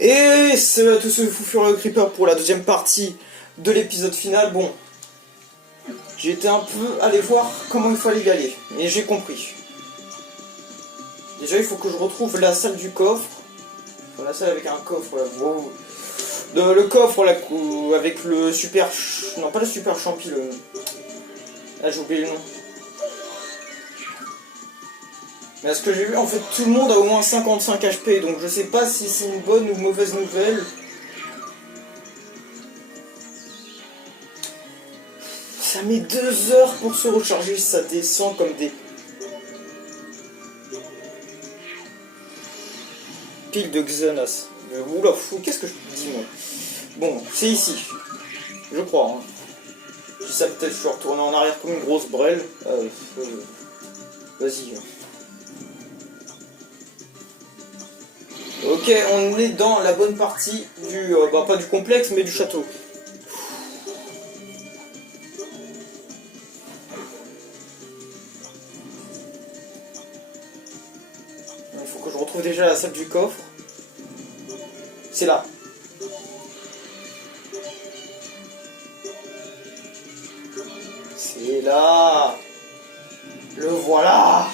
Et c'est tout ce fou furieux creeper pour la deuxième partie de l'épisode final. Bon, j'ai été un peu allé voir comment il fallait y aller, et j'ai compris. Déjà, il faut que je retrouve la salle du coffre. Enfin, la salle avec un coffre, là. Wow. Le coffre, là, avec le super... Non, pas le super champi, le... Ah, j'ai oublié le nom. Mais à ce que j'ai vu, en fait, tout le monde a au moins 55 HP, donc je sais pas si c'est une bonne ou mauvaise nouvelle. Ça met 2 heures pour se recharger, ça descend comme des... piles de Xenas. Oula, fou, qu'est-ce que je dis, moi? Bon, c'est ici. Je crois, hein. Je dis ça, peut-être je suis retourné en arrière comme une grosse brêle. Vas-y. Ok, on est dans la bonne partie du... bah, pas du complexe, mais du château. Il faut que je retrouve déjà la salle du coffre. C'est là. C'est là. Le voilà.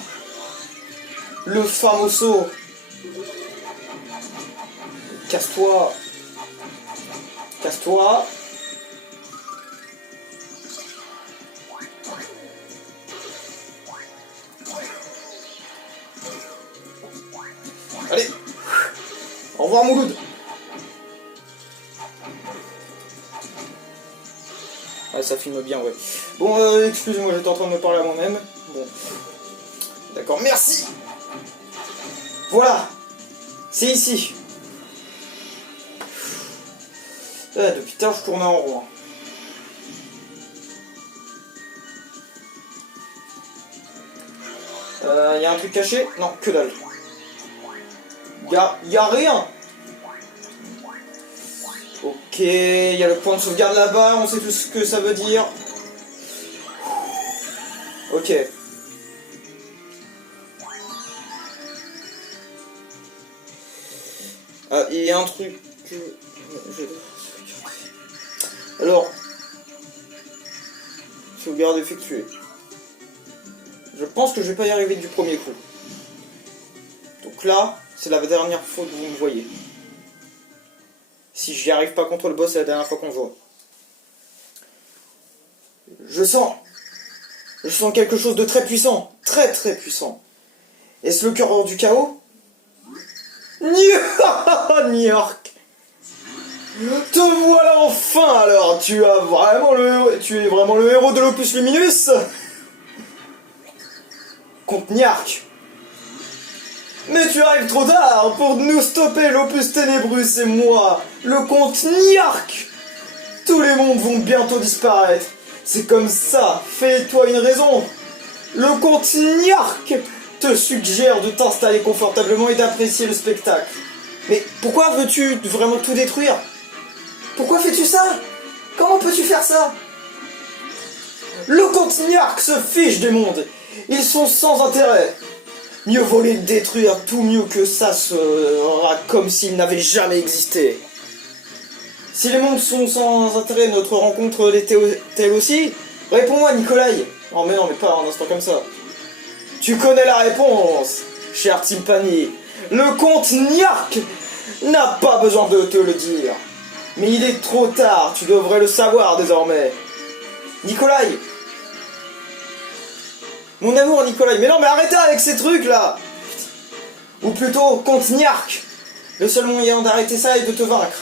Le famoso. Casse-toi. Casse-toi. Allez. Au revoir Mouloud. Ah, ça filme bien, ouais. Bon, excusez-moi, j'étais en train de me parler à moi-même. Bon. D'accord, merci. Voilà. C'est ici. Depuis tard, je tournais en rond. Y a un truc caché? Non, que dalle. Y a rien. Ok, y a le point de sauvegarde là-bas, on sait tout ce que ça veut dire. Ok. Ah, il y a un truc que... Alors... Sauvegarde effectuée. Je pense que je vais pas y arriver du premier coup. Donc là, c'est la dernière fois que vous me voyez. Si j'y arrive pas contre le boss, c'est la dernière fois qu'on se voit. Je sens quelque chose de très puissant. Très très puissant. Est-ce le cœur du chaos? New York. Te voilà enfin alors. Tu es vraiment le héros de l'Opus Luminus. Comte Niark. Mais tu arrives trop tard pour nous stopper, l'Opus Ténébrus et moi, le comte Niark. Tous les mondes vont bientôt disparaître. C'est comme ça, fais-toi une raison. Le comte Niark te suggère de t'installer confortablement et d'apprécier le spectacle. Mais pourquoi veux-tu vraiment tout détruire? Pourquoi fais-tu ça? Comment peux-tu faire ça? Le comte Niark se fiche des mondes. Ils sont sans intérêt. Mieux vaut les détruire, tout mieux que ça sera comme s'ils n'avaient jamais existé. Si les mondes sont sans intérêt, notre rencontre l'était-elle aussi? Réponds-moi, Nikolai. Oh mais non, mais pas un instant comme ça. Tu connais la réponse, cher Timpani. Le comte Niark n'a pas besoin de te le dire. Mais il est trop tard, tu devrais le savoir désormais. Nikolai. Mon amour, Nikolai. Mais non, mais arrêtez avec ces trucs là. Ou plutôt, comte Niark. Le seul moyen d'arrêter ça est de te vaincre.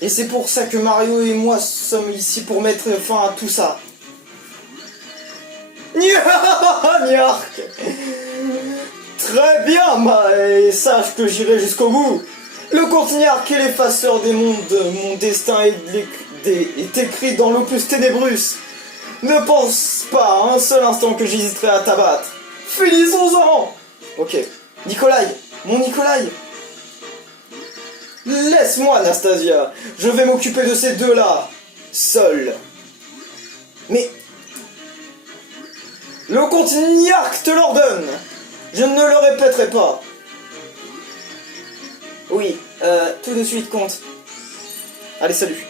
Et c'est pour ça que Mario et moi sommes ici pour mettre fin à tout ça. Niark. Très bien, et sache que j'irai jusqu'au bout. Le comte Niark est l'effaceur des mondes. Mon destin est écrit dans l'Opus Ténébrus. Ne pense pas un seul instant que j'hésiterai à t'abattre. Finissons-en. Ok. Nikolai. Mon Nikolai. Laisse-moi, Anastasia. Je vais m'occuper de ces deux-là. Seul. Mais... Le comte Niark te l'ordonne. Je ne le répéterai pas. Oui, Tout de suite, compte. Allez, salut.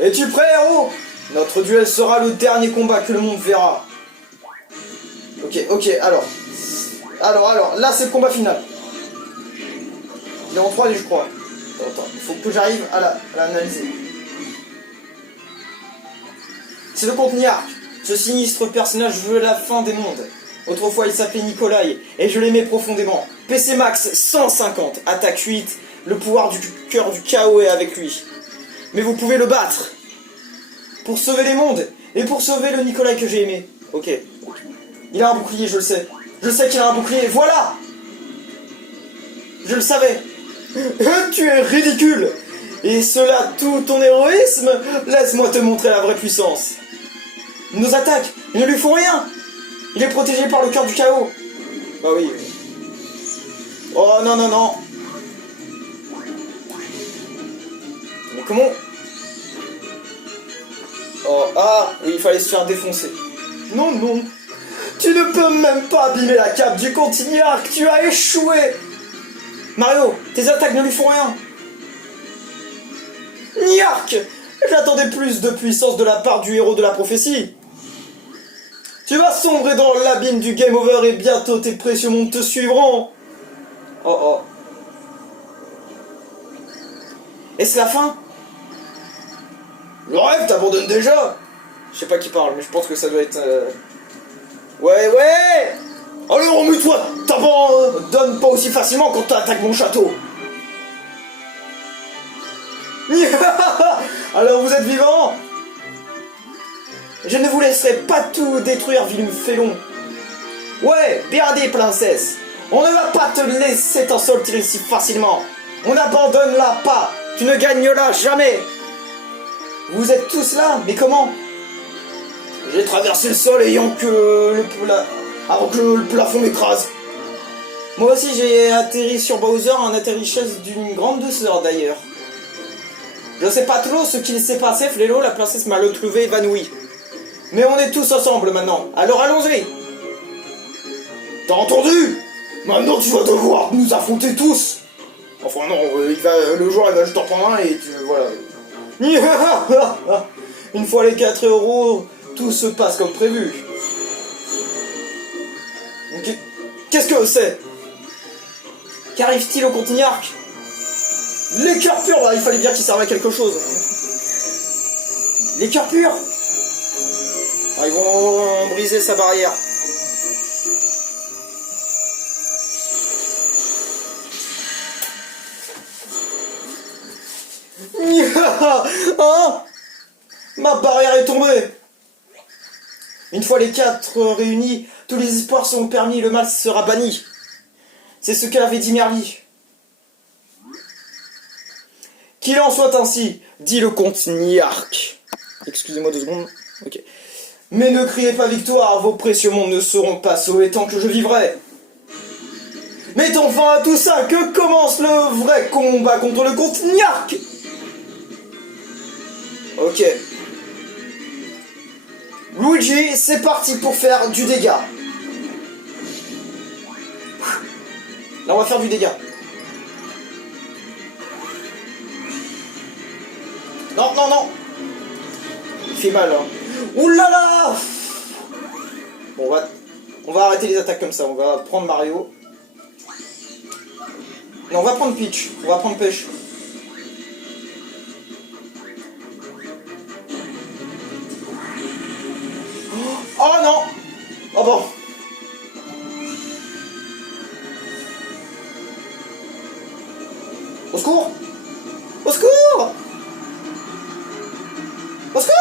Es-tu prêt, héros? Notre duel sera le dernier combat que le monde verra. Ok, alors. Alors, là c'est le combat final. Il est en 3D, je crois. Attends, il faut que j'arrive à l'analyser. C'est le comte Niark. Ce sinistre personnage veut la fin des mondes. Autrefois il s'appelait Nikolai, et je l'aimais profondément. PC Max 150, attaque 8, le pouvoir du cœur du chaos est avec lui. Mais vous pouvez le battre. Pour sauver les mondes, et pour sauver le Nikolai que j'ai aimé. Ok. Il a un bouclier, je le sais. Je sais qu'il a un bouclier, voilà. Je le savais. Tu es ridicule. Et cela, tout ton héroïsme. Laisse-moi te montrer la vraie puissance. Nos attaques, ils ne lui font rien. Il est protégé par le cœur du chaos. Bah oui. Oh non, non, non. Mais comment... Oh, ah, oui, il fallait se faire défoncer. Non, non. Tu ne peux même pas abîmer la cape du comte Niark. Tu as échoué. Mario, tes attaques ne lui font rien. Niark, j'attendais plus de puissance de la part du héros de la prophétie. Tu vas sombrer dans l'abîme du game over et bientôt tes précieux mondes te suivront. Oh oh. Est-ce la fin? Le rêve t'abandonne déjà. Je sais pas qui parle, mais je pense que ça doit être... Ouais. Allez, remue-toi. T'abandonne pas aussi facilement quand t'attaques mon château. Alors vous êtes vivant? Je ne vous laisserai pas tout détruire, vilain félon. Ouais, regardez, princesse. On ne va pas te laisser t'en sortir si facilement. On n'abandonnera pas. Tu ne gagneras jamais. Vous êtes tous là, mais comment? J'ai traversé le sol avant que le plafond m'écrase. Moi aussi j'ai atterri sur Bowser, un atterrissage d'une grande douceur d'ailleurs. Je sais pas trop ce qu'il s'est passé, Flélo, la princesse m'a retrouvé évanoui. Mais on est tous ensemble maintenant, alors allons-y. T'as entendu? Maintenant tu vas devoir nous affronter tous. Enfin non, le joueur il va juste en prendre un et voilà. Une fois les 4 euros, tout se passe comme prévu. Qu'est-ce que c'est? Qu'arrive-t-il au comte Niark? Les cœurs purs, bah, il fallait dire qu'ils servaient à quelque chose. Les cœurs purs. Ah, ils vont briser sa barrière. Hein? Ma barrière est tombée. Une fois les 4 réunis, tous les espoirs sont permis, le mal sera banni. C'est ce qu'avait dit Merly. Qu'il en soit ainsi, dit le comte Niark. Excusez-moi 2 secondes. Ok. Mais ne criez pas victoire, vos précieux mondes ne seront pas sauvés tant que je vivrai. Mettons fin à tout ça, que commence le vrai combat contre le comte Niark. Ok. Luigi, c'est parti pour faire du dégât. Là, on va faire du dégât. Non, non, non. Il fait mal, hein. Ouh là là. Bon, on va arrêter les attaques comme ça. On va prendre Mario. Non, on va prendre Peach. On va prendre Pêche. Oh non. Oh bon. Au secours. Au secours. Au secours.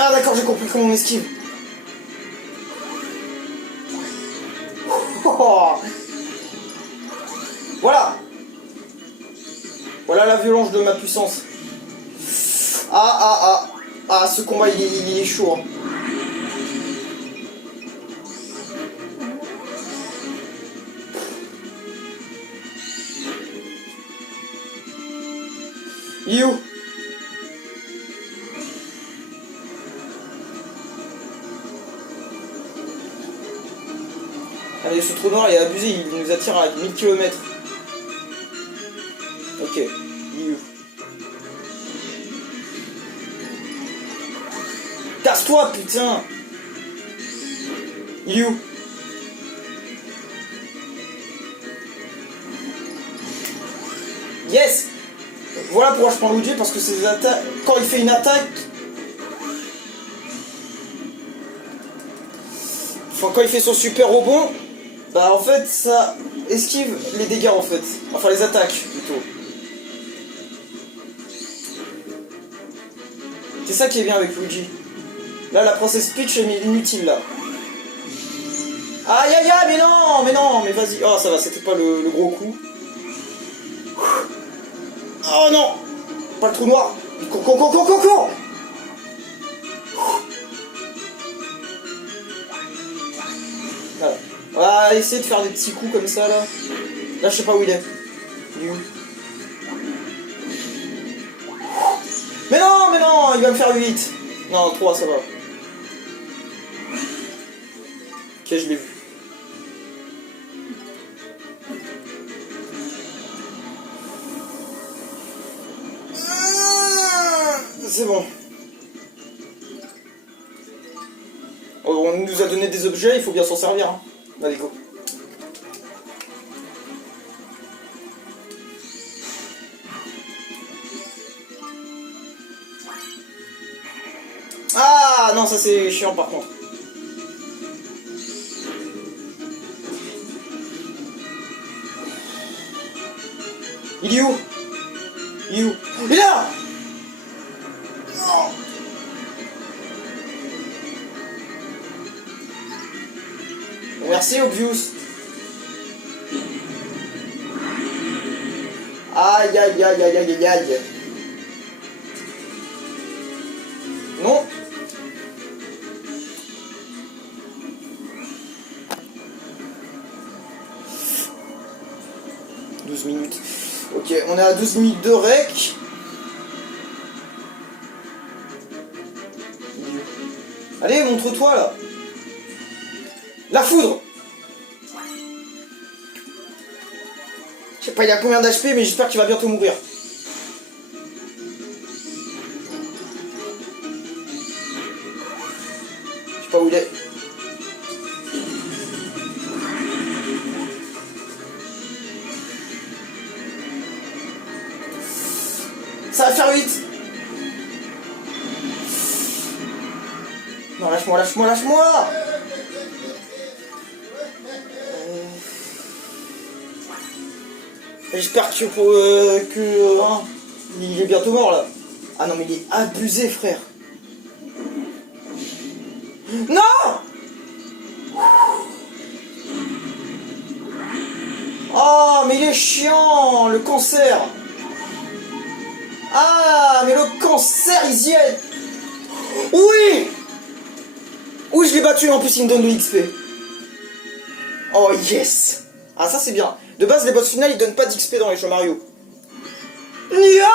Ah d'accord, j'ai compris comment on esquive. Voilà. Voilà la violence de ma puissance. Ah, ce combat il est chaud. Hein. Il est où? Ah mais ce trou noir il est abusé, il nous attire à 1000 km. Ok, il est où? Casse-toi putain! Il est où? Yes! Voilà pourquoi je prends Luigi, parce que ses attaques. Quand il fait une attaque. Enfin, quand il fait son super rebond, bah en fait ça esquive les dégâts en fait. Enfin les attaques plutôt. C'est ça qui est bien avec Luigi. Là la princesse Peach est inutile là. Aïe aïe aïe, mais non, mais vas-y. Oh ça va, c'était pas le gros coup. Oh non! Pas le trou noir! Cours! Voilà. On va essayer de faire des petits coups comme ça là. Là je sais pas où il est. Il est où? Mais non, il va me faire 8. Non, 3 ça va. Ok, je l'ai vu. C'est bon. On nous a donné des objets, il faut bien s'en servir. Hein. Allez, go. Ah non, ça c'est chiant par contre. Il est où? Il est où? Il est là! Non. Merci Obvious. Aïe aïe aïe aïe aïe aïe. Non. Minutes. Ok, on est à 12 minutes de rec. Allez, montre-toi là. La foudre. Je sais pas il a combien d'HP, mais j'espère qu'il va bientôt mourir. Je sais pas où il est. Ça va faire 8. Non, lâche-moi. J'espère que hein, il est bientôt mort là. Ah non mais il est abusé frère. Non! Oh mais il est chiant, le cancer. Ah mais le cancer il y est. Oui! Oui je l'ai battu en plus il me donne de l'XP. Oh yes! Ah ça c'est bien. De base les boss finales ils donnent pas d'XP dans les jeux Mario. Nia!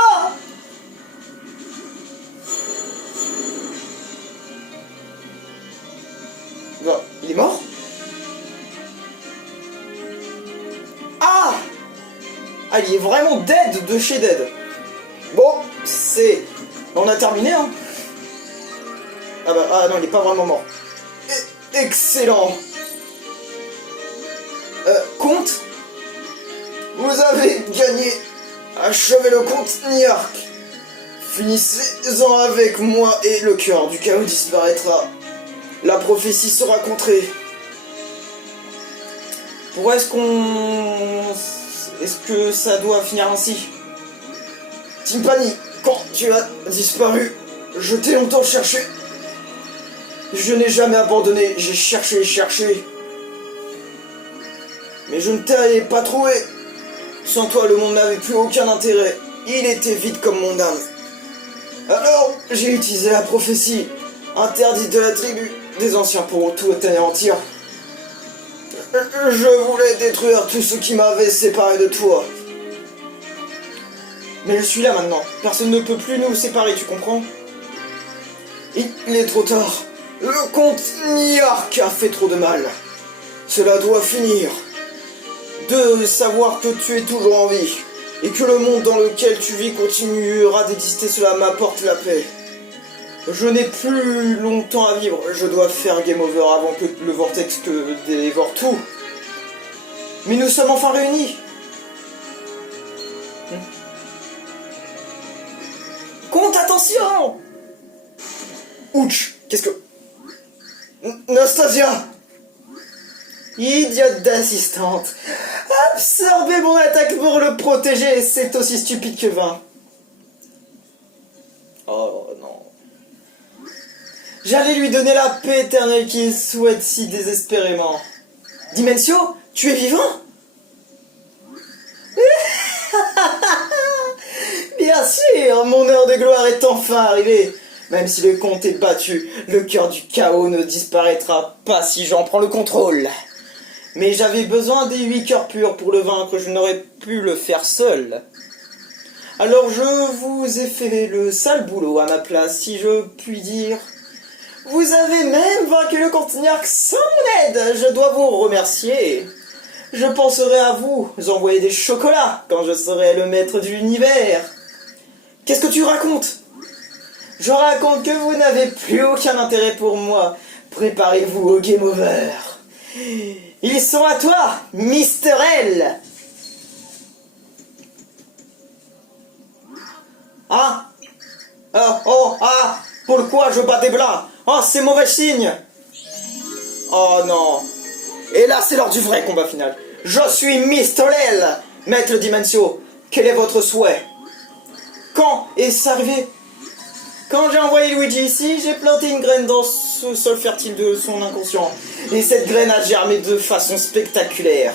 Bah, il est mort? Ah! Ah il est vraiment dead de chez dead. Bon, c'est... On a terminé hein. Ah bah, ah non il est pas vraiment mort. Excellent. Compte? Vous avez gagné. Achevez le compte Niark. Finissez-en avec moi et le cœur du chaos disparaîtra. La prophétie sera contrée. Pourquoi est-ce qu'on... Est-ce que ça doit finir ainsi? Timpani, quand tu as disparu, je t'ai longtemps cherché. Je n'ai jamais abandonné, j'ai cherché. Mais je ne t'avais pas trouvé. Sans toi, le monde n'avait plus aucun intérêt. Il était vide comme mon âme. Alors, j'ai utilisé la prophétie, interdite de la tribu des anciens pour tout anéantir. Je voulais détruire tout ce qui m'avait séparé de toi. Mais je suis là maintenant. Personne ne peut plus nous séparer, tu comprends? Il est trop tard. Le comte Niark a fait trop de mal. Cela doit finir. De savoir que tu es toujours en vie. Et que le monde dans lequel tu vis continuera d'exister, cela m'apporte la paix. Je n'ai plus longtemps à vivre. Je dois faire game over avant que le vortex dévore tout. Mais nous sommes enfin réunis. Compte, attention! Ouch! Qu'est-ce que... Nastasia! Idiote d'assistante! Absorber mon attaque pour le protéger, c'est aussi stupide que vain. Oh non. J'allais lui donner la paix éternelle qu'il souhaite si désespérément. Dimensio, tu es vivant? Bien sûr, mon heure de gloire est enfin arrivée. Même si le comte est battu, le cœur du chaos ne disparaîtra pas si j'en prends le contrôle. Mais j'avais besoin des 8 cœurs purs pour le vaincre, je n'aurais pu le faire seul. Alors je vous ai fait le sale boulot à ma place, si je puis dire. Vous avez même vaincu le comte Niark sans mon aide, je dois vous remercier. Je penserai à vous envoyer des chocolats quand je serai le maître de l'univers. Qu'est-ce que tu racontes? Je raconte que vous n'avez plus aucun intérêt pour moi. Préparez-vous au game over. Ils sont à toi, Mister L. Ah? Pourquoi je bats des blancs? Oh, c'est mauvais signe. Oh non. Et là, c'est l'heure du vrai combat final. Je suis Mister L. Maître Dimensio, quel est votre souhait? Quand est-ce arrivé? Quand j'ai envoyé Luigi ici, j'ai planté une graine dans ce sol fertile de son inconscient. Et cette graine a germé de façon spectaculaire.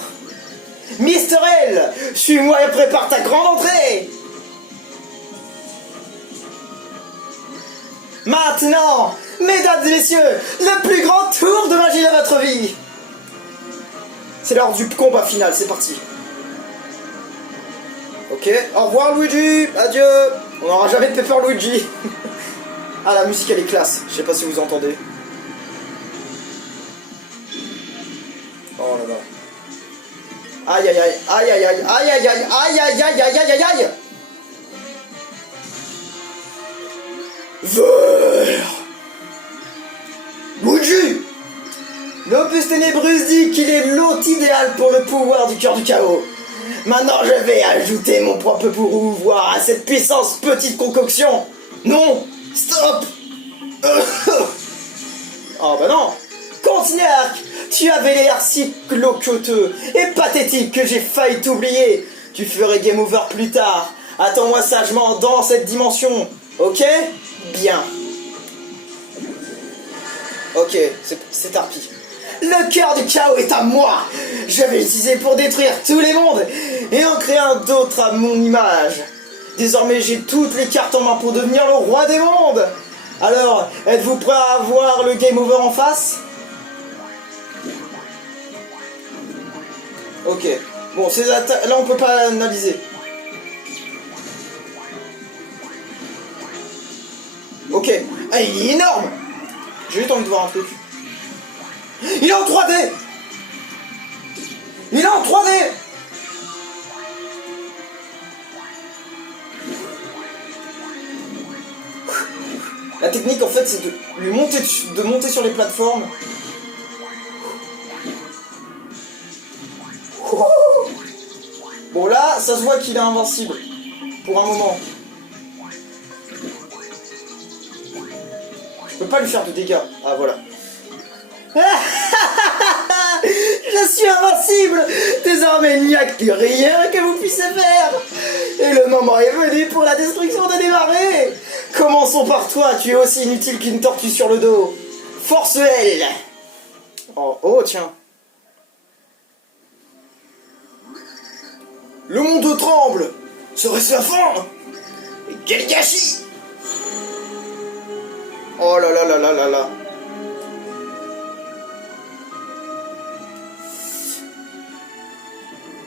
Mister L, suis-moi et prépare ta grande entrée. Maintenant, mesdames et messieurs, le plus grand tour de magie de votre vie. C'est l'heure du combat final, c'est parti. Ok, au revoir Luigi, adieu. On n'aura jamais de Pepper Luigi. Ah, la musique elle est classe, je sais pas si vous entendez. Oh là là. Aïe aïe aïe, aïe aïe aïe, aïe aïe aïe, aïe aïe aïe aïe aïe aïe aïe. Vert Luigi. L'opus ténébrus dit qu'il est l'hôte idéal pour le pouvoir du cœur du chaos. Maintenant je vais ajouter mon propre pouvoir à cette puissance petite concoction. Non, stop. Oh bah non. Comte Niark, tu avais l'air si cloqueteux et pathétique que j'ai failli t'oublier. Tu ferais game over plus tard. Attends-moi sagement dans cette dimension. Ok? Bien. Ok, c'est Tarpi. Le cœur du chaos est à moi. Je vais l'utiliser pour détruire tous les mondes et en créer un d'autre à mon image. Désormais, j'ai toutes les cartes en main pour devenir le roi des mondes. Alors, êtes-vous prêts à voir le game over en face? Ok. Bon, ces attaques... Là, on peut pas analyser. Ok. Ah, il est énorme. J'ai juste envie de voir un truc. Il est en 3D. Il est en 3D. La technique, en fait, c'est de lui monter, de monter sur les plateformes. Bon, là, ça se voit qu'il est invincible. Pour un moment. Je peux pas lui faire de dégâts. Ah, voilà. Je suis invincible. Désormais, il n'y a que rien que vous puissiez faire. Et le moment est venu pour la destruction de démarrer. Commençons par toi, tu es aussi inutile qu'une tortue sur le dos. Force L. Oh, tiens. Le monde tremble. Serait-ce la fin? Quel gâchis. Oh là là là là là là.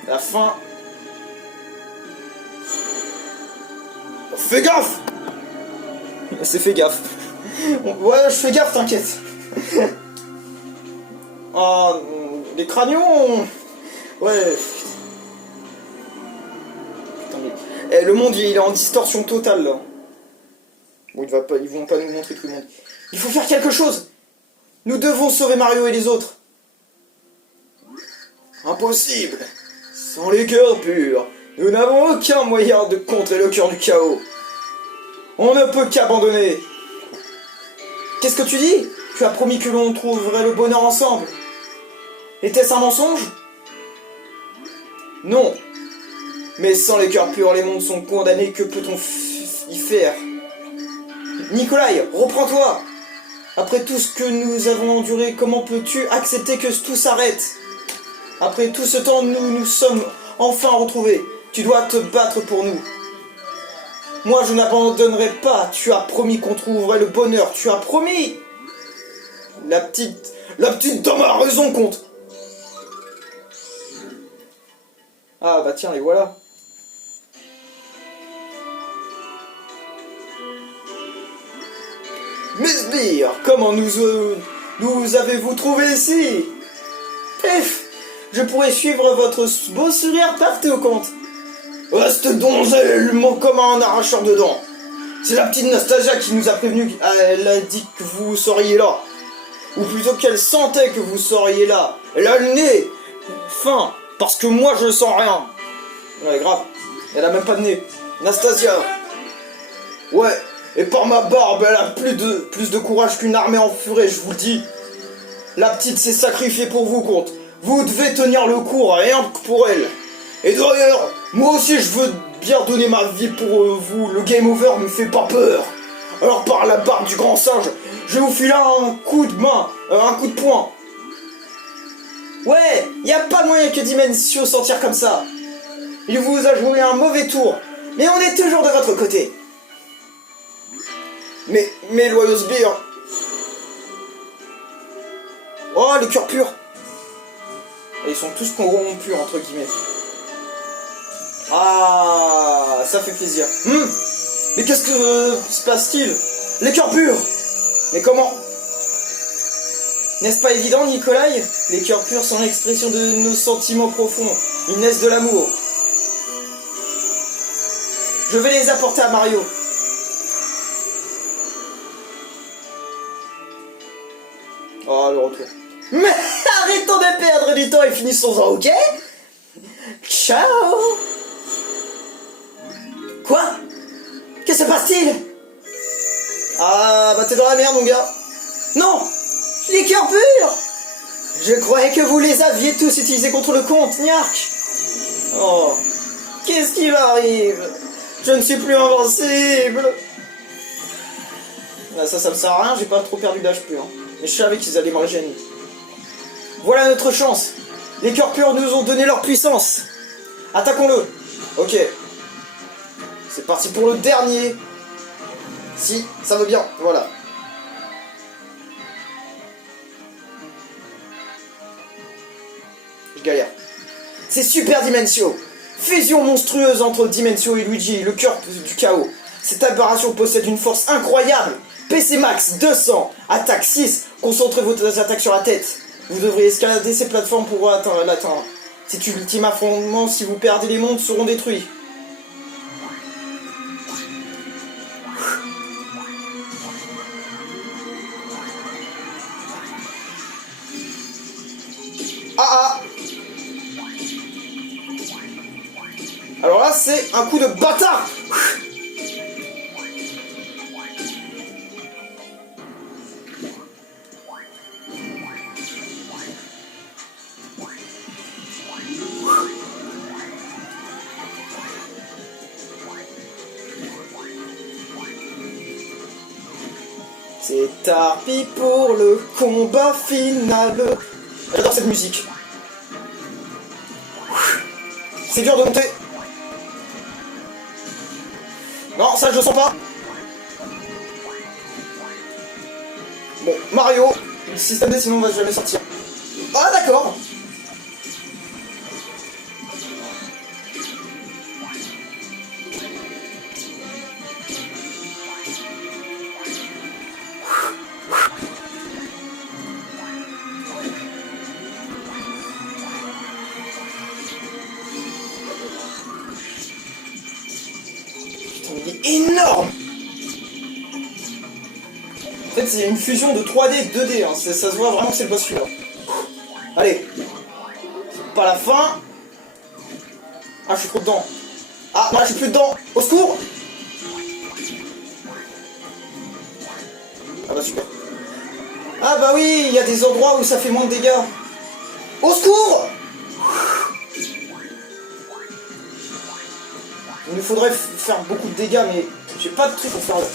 La fin. Fais gaffe! C'est fait gaffe. Ouais, je fais gaffe, t'inquiète. Ah, les cranions. Ouais. Putain, mais... Eh, le monde, il est en distorsion totale, là. Bon, ils vont pas nous montrer tout le monde. Il faut faire quelque chose. Nous devons sauver Mario et les autres. Impossible. Sans les cœurs purs, nous n'avons aucun moyen de contrer le cœur du chaos. On ne peut qu'abandonner. Qu'est-ce que tu dis? Tu as promis que l'on trouverait le bonheur ensemble. Était-ce un mensonge? Non. Mais sans les cœurs purs, les mondes sont condamnés. Que peut-on y faire? Nikolai, reprends-toi. Après tout ce que nous avons enduré, comment peux-tu accepter que tout s'arrête? Après tout ce temps, nous nous sommes enfin retrouvés. Tu dois te battre pour nous. Moi, je n'abandonnerai pas. Tu as promis qu'on trouverait le bonheur. Tu as promis. La petite dame a raison, compte. Ah bah tiens, les voilà. Miss Beer, comment nous avez-vous trouvé ici? Pif, je pourrais suivre votre beau sourire partout, compte. Cette donzelle ment comme un arracheur de dents. C'est la petite Nastasia qui nous a prévenu. Elle a dit que vous seriez là. Ou plutôt qu'elle sentait que vous seriez là. Elle a le nez fin, parce que moi je sens rien. Ouais, grave. Elle a même pas de nez. Nastasia. Ouais, et par ma barbe, elle a plus de courage qu'une armée en furie, je vous le dis. La petite s'est sacrifiée pour vous, compte. Vous devez tenir le coup, rien que pour elle. Et d'ailleurs, moi aussi je veux bien donner ma vie pour vous. Le game over me fait pas peur. Alors par la barbe du grand singe, je vais vous filer un coup de main, un coup de poing. Ouais, y a pas de moyen que Dimensio s'en tire comme ça. Il vous a joué un mauvais tour, mais on est toujours de votre côté. Mais loyaux sbires. Oh, les cœurs purs. Et ils sont tous corrompus, entre guillemets. Ah, ça fait plaisir. Mais qu'est-ce que se passe-t-il? Les cœurs purs. Mais comment? N'est-ce pas évident, Nikolai? Les cœurs purs sont l'expression de nos sentiments profonds. Ils naissent de l'amour. Je vais les apporter à Mario. Oh, le retour. Mais arrêtons de perdre du temps et finissons-en, ok? Ciao. Quoi? Que se passe-t-il? Ah, bah t'es dans la merde, mon gars. Non! Les cœurs purs! Je croyais que vous les aviez tous utilisés contre le comte, Niark. Oh, qu'est-ce qui m'arrive? Je ne suis plus invincible. Là, ça me sert à rien, j'ai pas trop perdu d'HP. Hein. Mais je savais qu'ils allaient me régénérer. Voilà notre chance. Les cœurs purs nous ont donné leur puissance. Attaquons-le. Ok. C'est parti pour le dernier. Si, ça veut bien. Voilà. Je galère. C'est Super Dimensio. Fusion monstrueuse entre Dimensio et Luigi, le cœur du chaos. Cette aberration possède une force incroyable. PC Max 200, attaque 6, concentrez vos attaques sur la tête. Vous devrez escalader ces plateformes pour l'atteindre. C'est l'ultime affrontement, si vous perdez les mondes seront détruits. Ah. Alors là c'est un coup de bâtard. C'est parti pour le combat final. J'adore cette musique. C'est dur de monter. Non, ça je le sens pas. Bon, Mario, le système D sinon on va jamais sortir. Ah d'accord. Il est énorme. En fait, c'est une fusion de 3D et 2D, hein. Ça se voit vraiment que c'est le boss celui-là. Allez. C'est pas la fin. Ah, je suis trop dedans. Ah, non, je suis plus dedans. Au secours. Ah bah super. Ah bah oui, il y a des endroits où ça fait moins de dégâts. Au secours. Il nous faudrait faire beaucoup de dégâts, mais j'ai pas de truc pour faire là.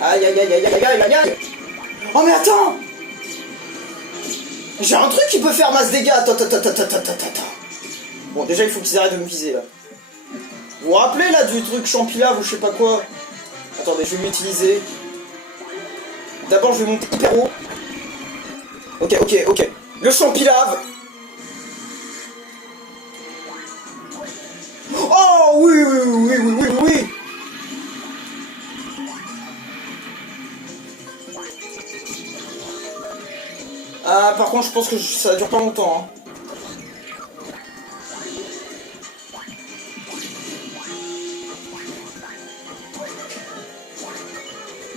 Aïe aïe aïe aïe aïe aïe aïe aïe. Oh mais attends. J'ai un truc qui peut faire masse dégâts. Attends. Bon, déjà il faut qu'ils arrêtent de me viser là. Vous vous rappelez là du truc champilave ou je sais pas quoi? Attendez, je vais l'utiliser. D'abord je vais monter hyper haut. Ok. Le champilave. Oh oui. Ah par contre je pense que ça dure pas longtemps, hein.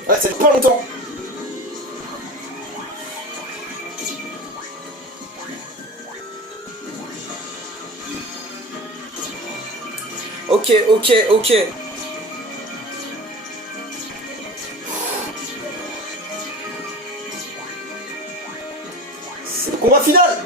Ouais, ça dure pas longtemps. Ok. C'est le combat final.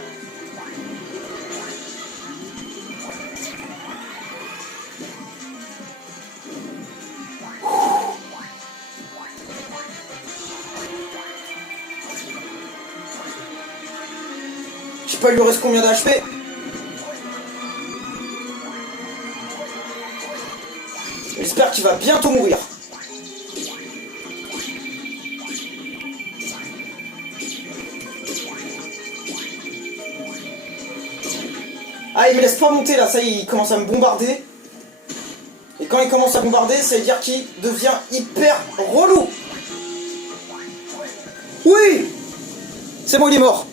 Je sais pas, il lui reste combien d'HP? J'espère qu'il va bientôt mourir. Ah, il me laisse pas monter là, ça y est, il commence à me bombarder. Et quand il commence à bombarder, ça veut dire qu'il devient hyper relou. Oui. C'est bon, il est mort.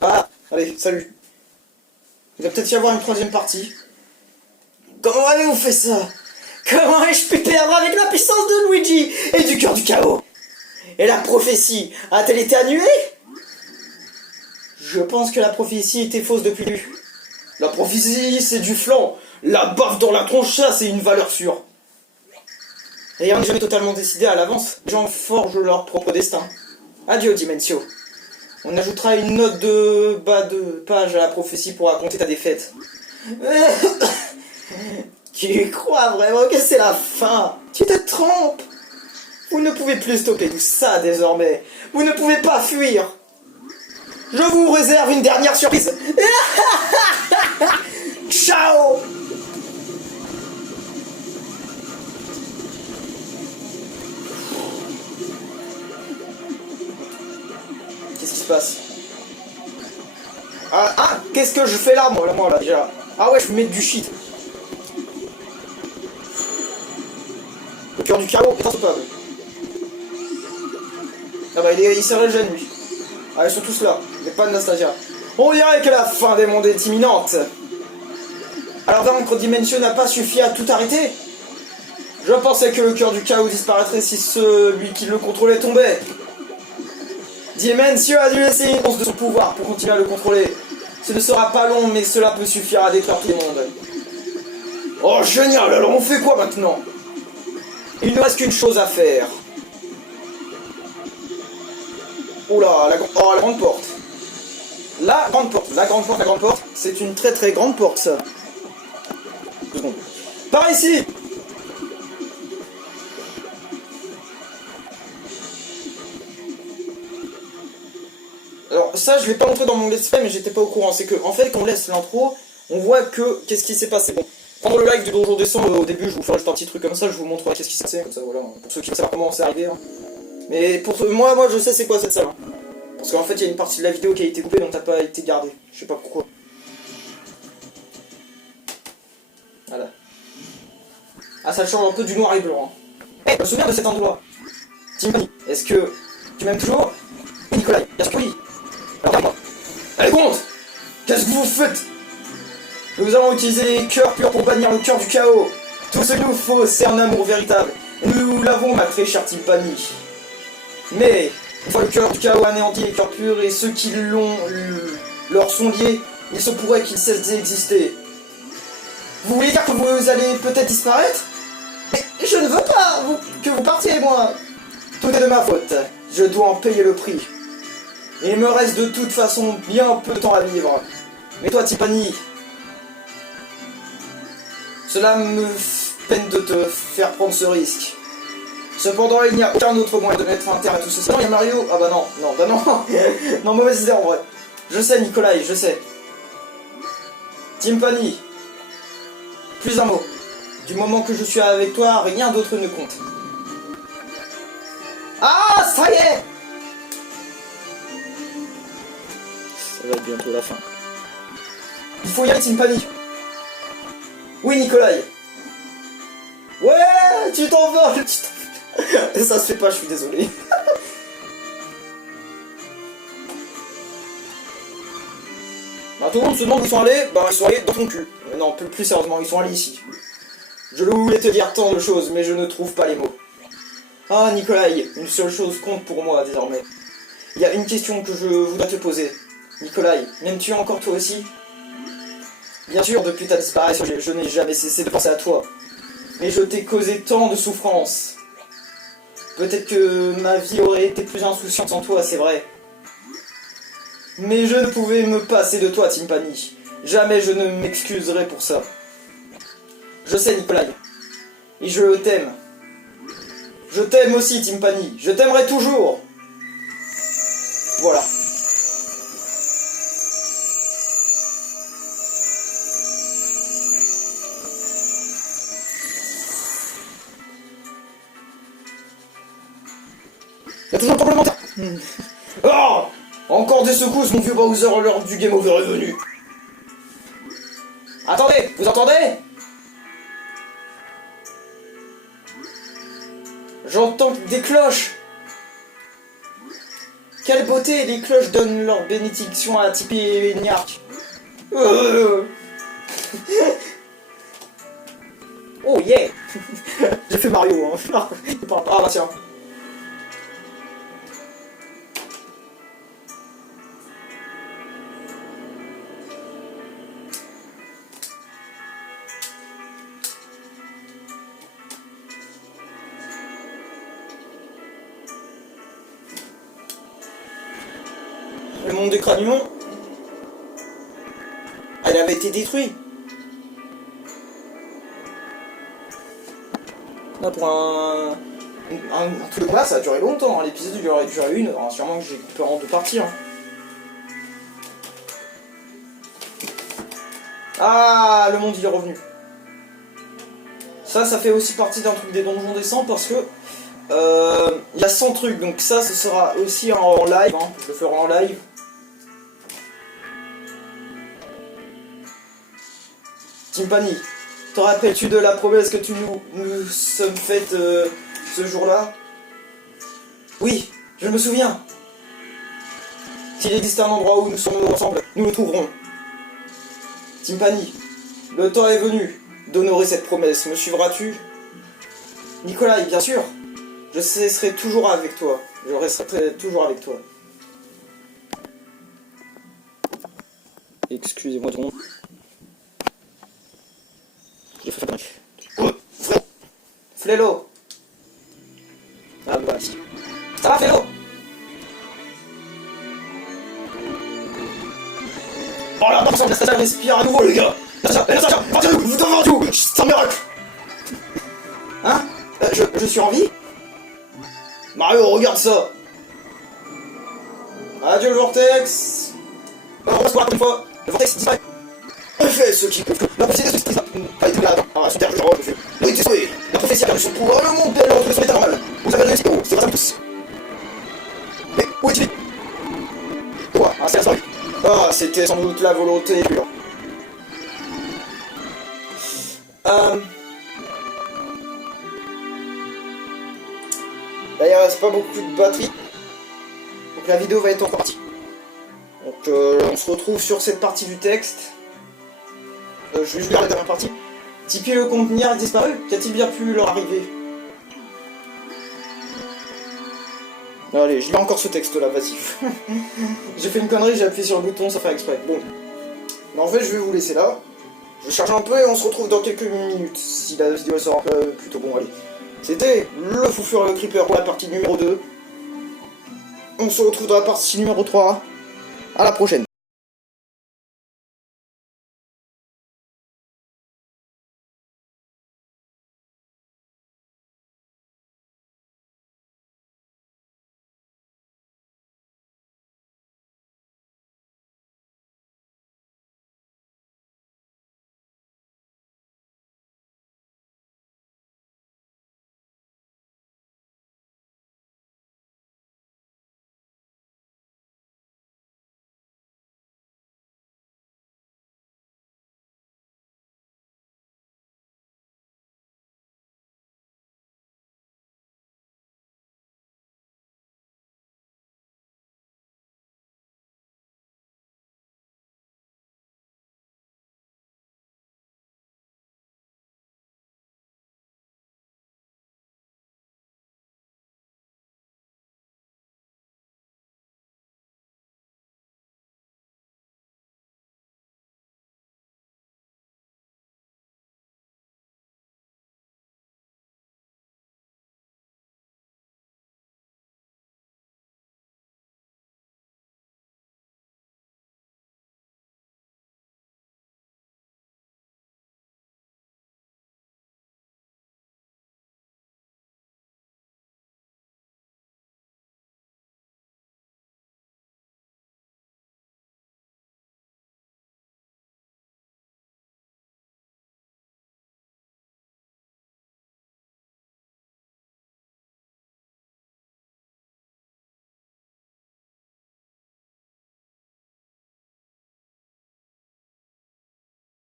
Ah, allez, salut. Il va peut-être y avoir une troisième partie. Comment avez-vous fait ça? Comment ai-je pu perdre avec la puissance de Luigi et du cœur du chaos? Et la prophétie a-t-elle été annulée? Je pense que la prophétie était fausse depuis le début. La prophétie, c'est du flanc. La baffe dans la tronche, ça, c'est une valeur sûre. Rien n'est jamais totalement décidé à l'avance. Les gens forgent leur propre destin. Adieu, Dimensio. On ajoutera une note de bas de page à la prophétie pour raconter ta défaite. Tu crois vraiment que c'est la fin? Tu te trompes. Vous ne pouvez plus stopper tout ça désormais. Vous ne pouvez pas fuir. Je vous réserve une dernière surprise. Ciao. Qu'est-ce qui se passe? Ah, qu'est-ce que je fais là, moi là, déjà? Ah ouais, je vais mettre du shit. Le cœur du chaos est instoppable. Ah bah, il s'est régène, lui. Ah, ils sont tous là. Il n'y a pas de Nastasia. On dirait que la fin des mondes est imminente. Alors, vaincre Dimension n'a pas suffi à tout arrêter. Je pensais que le cœur du chaos disparaîtrait si celui qui le contrôlait tombait. Dimensio a dû laisser une once de son pouvoir pour continuer à le contrôler. Ce ne sera pas long, mais cela peut suffire à détruire tout le monde. Oh, génial! Alors, on fait quoi maintenant? Il ne reste qu'une chose à faire. Oula, la grande porte. La grande porte, c'est une très très grande porte, ça. 2 secondes. Par ici! Alors ça, je l'ai pas montré dans mon let's play, mais j'étais pas au courant. C'est que, en fait, quand on laisse l'intro, on voit que qu'est-ce qui s'est passé. Bon, pendant le live du Donjon Décembre, au début, je vous ferai juste un petit truc comme ça, je vous montrerai qu'est-ce qui s'est passé, comme ça, voilà, pour ceux qui veulent savoir comment c'est arrivé. Hein. Mais pour moi, je sais c'est quoi cette salle. Hein. Parce qu'en fait, il y a une partie de la vidéo qui a été coupée, donc t'as pas été gardée. Je sais pas pourquoi. Voilà. Ah, ça change un peu du noir et blanc. Hein. Je me souviens de cet endroit. Timmy, est-ce que tu m'aimes toujours? Nicolas, bien sûr que oui. Alors, allez, compte! Qu'est-ce que vous faites? Nous allons utiliser les cœurs purs pour bannir le cœur du chaos. Tout ce qu'il nous faut, c'est un amour véritable. Et nous l'avons, ma très chère Timpani. Mais, une fois le cœur du chaos anéanti, les cœurs purs et ceux qui leur sont liés, il se pourrait qu'ils cessent d'exister. Vous voulez dire que vous allez peut-être disparaître? Mais je ne veux pas que vous partiez, moi. Tout est de ma faute. Je dois en payer le prix. Et il me reste de toute façon bien peu de temps à vivre. Mais toi, Timpani, cela me peine de te faire prendre ce risque. Cependant, il n'y a aucun autre moyen de mettre un terme à tout ceci. Non, il y a Mario. Ah bah non, non, mauvaise idée en vrai. Je sais, Nikolai, je sais. Timpani, plus un mot. Du moment que je suis avec toi, rien d'autre ne compte. Ah, ça y est! Ça va être bientôt la fin. Il faut y aller, Timpani. Oui, Nikolai. Ouais, tu t'envoles, Ça se fait pas, je suis désolé. Bah, tout le monde se demande où ils sont allés. Bah, ils sont allés dans ton cul. Non, plus sérieusement, ils sont allés ici. Je voulais te dire tant de choses, mais je ne trouve pas les mots. Ah, Nikolai, une seule chose compte pour moi, désormais. Il y a une question que je voudrais te poser. Nikolai, m'aimes-tu encore toi aussi? Bien sûr, depuis ta disparition, je n'ai jamais cessé de penser à toi. Mais je t'ai causé tant de souffrances. Peut-être que ma vie aurait été plus insouciante sans toi, c'est vrai. Mais je ne pouvais me passer de toi, Timpani. Jamais je ne m'excuserai pour ça. Je sais, Nikolai. Et je t'aime. Je t'aime aussi, Timpani. Je t'aimerai toujours. Voilà. Il y a toujours un parlementaire. Oh, encore des secousses, mon vieux Bowser, l'heure du game over est venue. Attendez, vous entendez? J'entends des cloches. Quelle beauté, les cloches donnent leur bénédiction à Tipeee et Niark. Oh yeah. J'ai fait Mario, hein. Ah bah tiens. Le monde des cranions, elle avait été détruite. Là, pour un truc de combat, ça a duré longtemps. Hein. L'épisode aurait duré 1 heure. Hein. Sûrement que j'ai coupé en 2 parties. Hein. Ah, le monde il est revenu. Ça fait aussi partie d'un truc des donjons décents parce que il y a 100 trucs. Donc ça, ce sera aussi en live. Hein. Je le ferai en live. Timpani, te rappelles-tu de la promesse que nous sommes faites ce jour-là? Oui, je me souviens. S'il existe un endroit où nous sommes ensemble, nous le trouverons. Timpani, le temps est venu d'honorer cette promesse. Me suivras-tu? Nikolai, bien sûr. Je serai toujours avec toi. Je resterai toujours avec toi. Excusez-moi tout le monde. Flélo. Ah bah si. Ça va Flélo? Oh là, non, ça respire à nouveau les gars. Ça, partez-vous, vous devez tout. C'est un miracle. Hein? Je suis en vie? Mario, regarde ça. Adieu le vortex. On va se voir une fois. Le vortex disparaît. En effet, ceux qui peuvent la posséder se disent pas été là. Ah, super, je refais. Oui, désolé. La prophétie a perdu son pouvoir. Le monde peut retrouver son état normal. Vous avez réussi, oh, c'est grâce à tous. Mais où es-tu? Quoi? Ah, c'est la soirée. Ah, c'était sans doute la volonté pure. Là, il reste pas beaucoup de batterie. Donc la vidéo va être encore partie. Donc on se retrouve sur cette partie du texte. Je vais juste lire la dernière partie. Tipeee le compte Nier a disparu. Qu'a-t-il bien pu leur arriver? Allez, je lis encore ce texte là, vas-y. J'ai fait une connerie, j'ai appuyé sur le bouton sans faire exprès. Bon. Mais en fait, je vais vous laisser là. Je charge un peu et on se retrouve dans quelques minutes. Si la vidéo sort un peu plus tôt. Bon, allez. C'était le Fou Furieux Creeper pour la partie numéro 2. On se retrouve dans la partie numéro 3. À la prochaine.